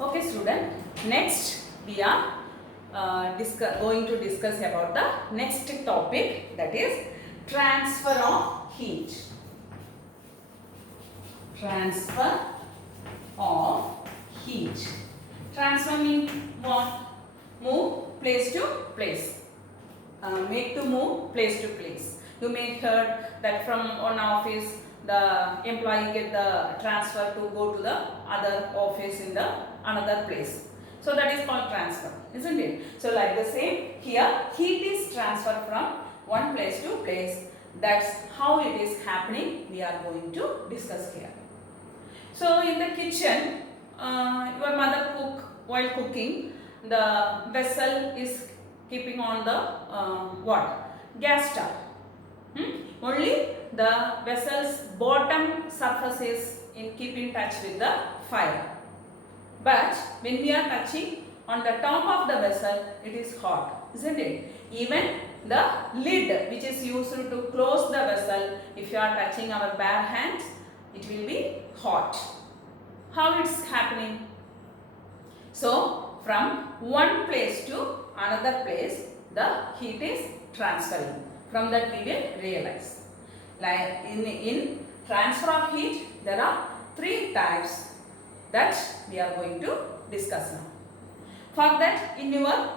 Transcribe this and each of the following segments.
Okay, student. Next, we are going to discuss about the next topic, that is transfer of heat. Transfer of heat. Transfer means what? Move place to place. Make to move place to place. You may heard that from one office the employee get the transfer to go to the other office in the another place. So that is called transfer, isn't it? So like the same here, heat is transferred from one place to place. That's how it is happening. We are going to discuss here. So in the kitchen, your mother cook while cooking. The vessel is keeping on the what? Gas stove. Only the vessel's bottom surface is in keep in touch with the fire. But when we are touching on the top of the vessel, it is hot, isn't it? Even the lid which is used to close the vessel, if you are touching our bare hands, it will be hot. How it's happening? So from one place to another place, the heat is transferring. From that we will realize. Like in transfer of heat, there are three types that we are going to discuss now. For that, in your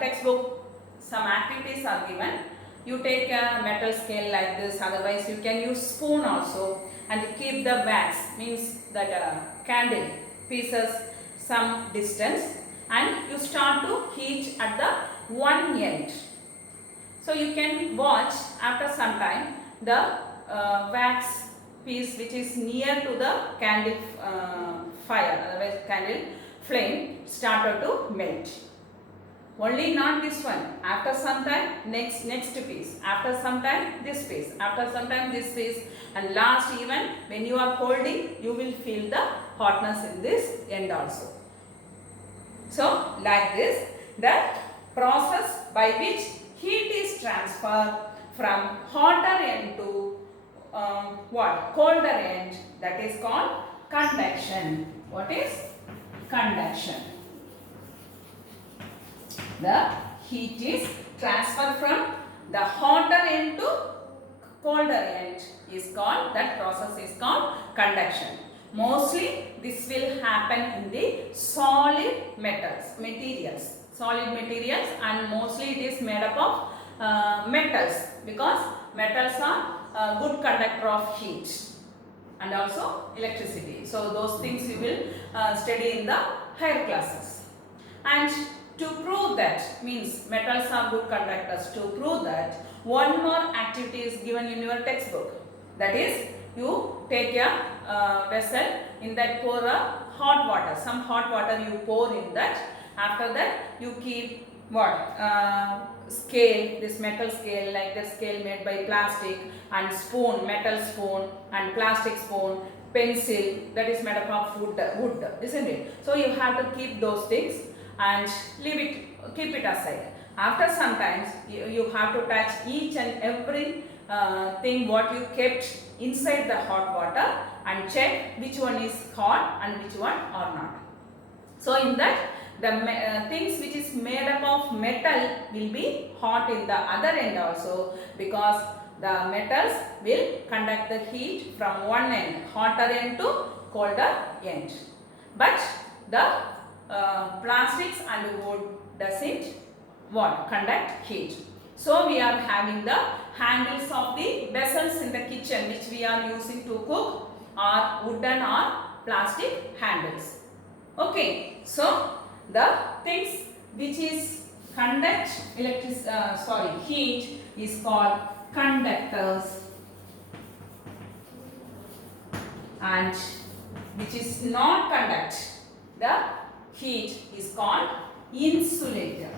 textbook, some activities are given. You take a metal scale like this, otherwise you can use spoon also, and keep the wax, means that candle pieces some distance, and you start to heat at the one end. So you can watch after some time the wax piece which is near to the candle fire, otherwise candle flame started to melt. Only not this one. After some time, next piece. After some time, this piece. After some time, this piece. And last even when you are holding, you will feel the hotness in this end also. So like this, the process by which heat is transferred from hotter end to colder end, that is called conduction. What is conduction? The heat is transferred from the hotter end to colder end is called, that process is called conduction. Mostly this will happen in the solid materials, and mostly it is made up of metals, because metals are a good conductor of heat and also electricity. So those things we will study in the higher classes. And to prove that, means metals are good conductors, to prove that, one more activity is given in your textbook. That is, you take a vessel, in that pour a hot water, some hot water you pour in that. After that you keep what? Scale, this metal scale, like the scale made by plastic, and spoon, metal spoon and plastic spoon, pencil, that is made up of wood, isn't it? So you have to keep those things and keep it aside. After some times you have to touch each and every thing what you kept inside the hot water and check which one is hot and which one are not. So in that, the things which is made up of metal will be hot in the other end also, because the metals will conduct the heat from one end, hotter end to colder end. But the plastics and wood doesn't conduct heat. So we are having the handles of the vessels in the kitchen which we are using to cook are wooden or plastic handles. Okay, so the things which is conduct heat is called conductors, and which is not conduct the heat is called insulator.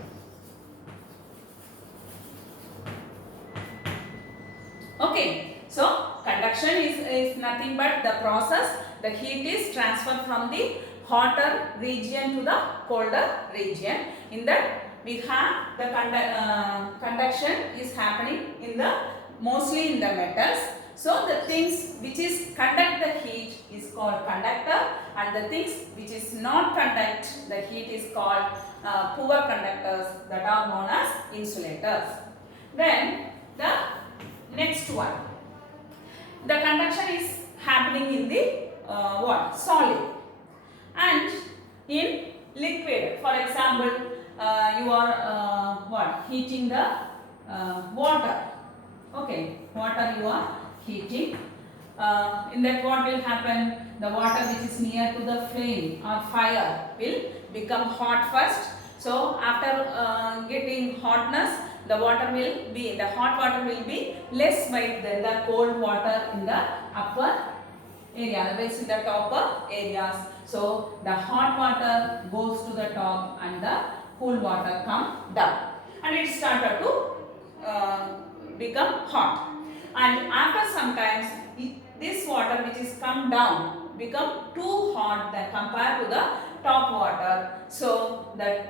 Okay, so conduction is nothing but the process, the heat is transferred from the hotter region to the colder region. In that we have the conduction is happening in the mostly in the metals. So the things which is conduct the heat is called conductor, and the things which is not conduct the heat is called poor conductors, that are known as insulators. Then the next one, the conduction is happening in the what? Solid. And in liquid, for example, you are what? Heating the water. Okay, water you are heating. In that what will happen? The water which is near to the flame or fire will become hot first. So after getting hotness, the hot water will be less white than the cold water in the upper area, otherwise in the upper areas. So the hot water goes to the top and the cool water come down, and it started to become hot. And after some times, this water which is come down become too hot than compared to the top water. So the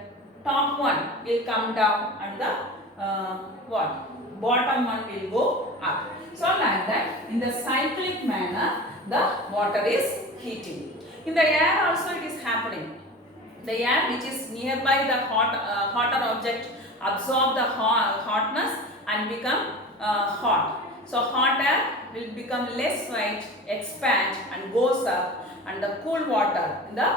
top one will come down and the bottom one will go up. So like that, in the cyclic manner, the water is heating. In the air also it is happening. The air which is nearby the hotter object absorb the hotness and become hot. So hot air will become less white, expand and goes up, and the cool water in the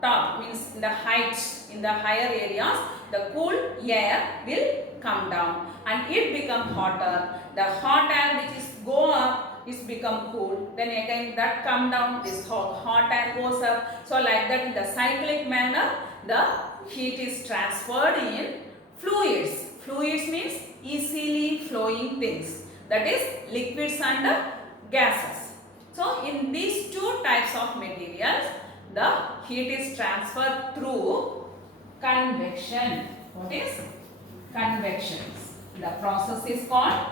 top, means in the heights, in the higher areas, the cool air will come down and it become hotter. The hot air which is go up is become cool, then again that come down, this hot air goes up. So like that, in the cyclic manner, the heat is transferred in fluids. Fluids means easily flowing things, that is liquids and gases. So in these two types of materials, the heat is transferred through convection. What is convections? The process is called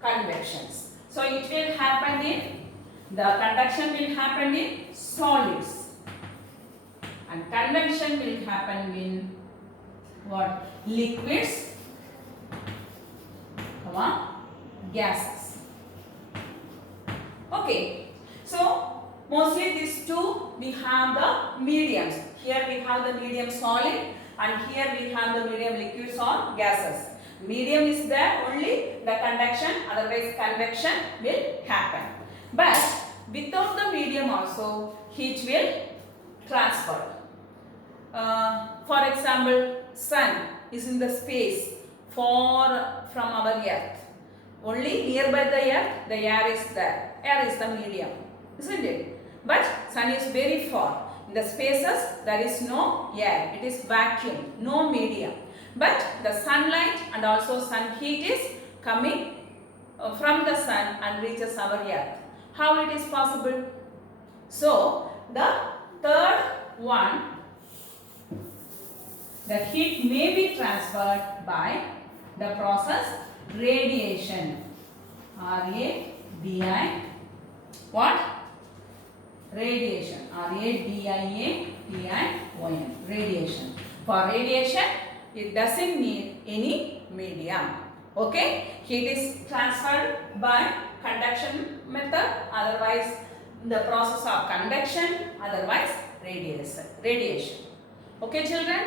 convections. So it will happen in, the conduction will happen in solids, and convection will happen in what? Liquids, gases. Okay, so mostly these two we have the mediums. Here we have the medium solid, and here we have the medium liquids or gases. Medium is there only the conduction, otherwise convection will happen. But without the medium also heat will transfer. For example, sun is in the space far from our earth. Only nearby the earth, the air is there. Air is the medium, isn't it? But sun is very far. In the spaces there is no air. It is vacuum, no medium. But the sunlight and also sun heat is coming from the sun and reaches our earth. How it is possible? So the third one, the heat may be transferred by the process radiation. R-A-D-I, what? Radiation. R-A-D-I-A-T-I-O-N. Radiation. For radiation, it doesn't need any medium. Okay? Heat is transferred by conduction method, otherwise the process of convection, otherwise radiation. Okay children?